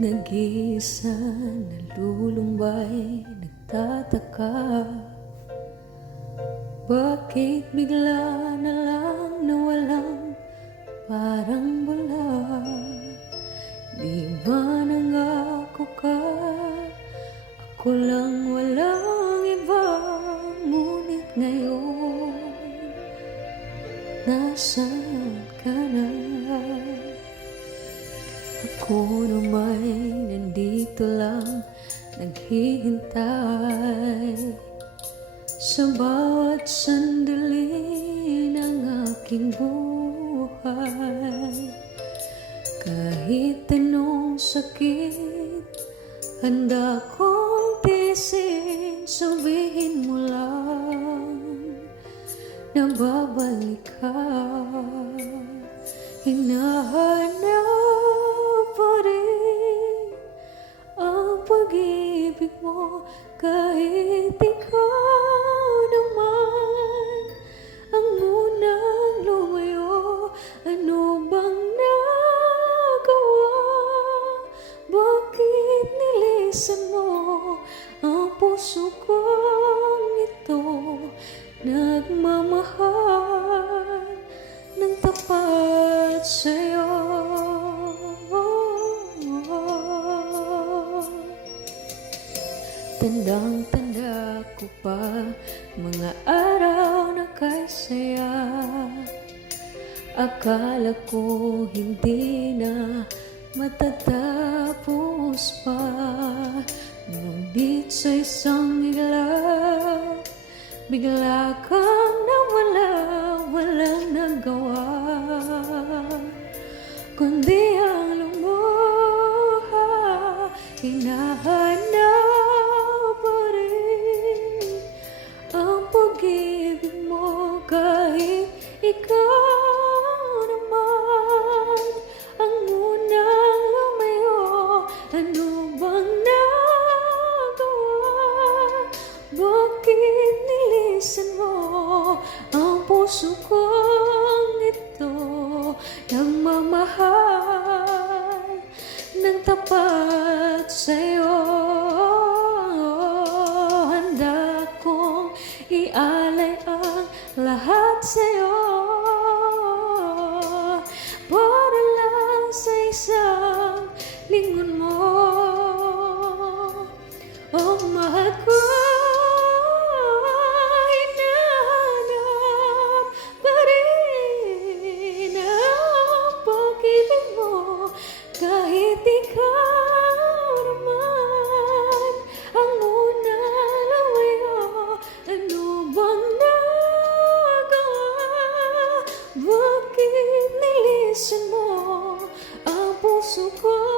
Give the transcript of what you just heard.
Nag-iisa nalulumbay, nagtataka. Bakit bigla na lang nawalan, parang wala? Di ba nangako ka, ako lang walang iba? Ngunit ngayon, nasaan ka na? Ako nama'y nandito lang, naghihintay sa bawat sandali ng aking buhay. Kahit anong sakit, handa kong tiisin. Sabihin mo lang na babalik ka. Hinahanap pa rin ang pag-ibig mo, kahit ikaw naman ang unang lumayo. Ano bang nagawa? Bakit nilisan mo ang puso kong ito? Nagmamahal ng tapat sa'yo. Tandang-tanda ko pa mga araw na kay saya. Akala ko hindi na matatapos pa, ngunit sa isang iglap, bigla kang nawala. Walang nagawa kundi ang lumuha. Hinahanap pa rin ang pag-ibig mo, kahit ikaw naman ang unang lumayo. Ano bang nagawa? Bakit nilisan mo ang puso kong ito? Nagmamahal ng tapat sa'yo. Handa kong ialay ang lahat sa'yo, para lang sa isang lingon mo. Oh, mahal ko, hinahanap pa rin ang pag-ibig mo, kahit ikaw naman ang unang lumayo. Ano bang nagawa? Bakit nilisan mo ang puso ko?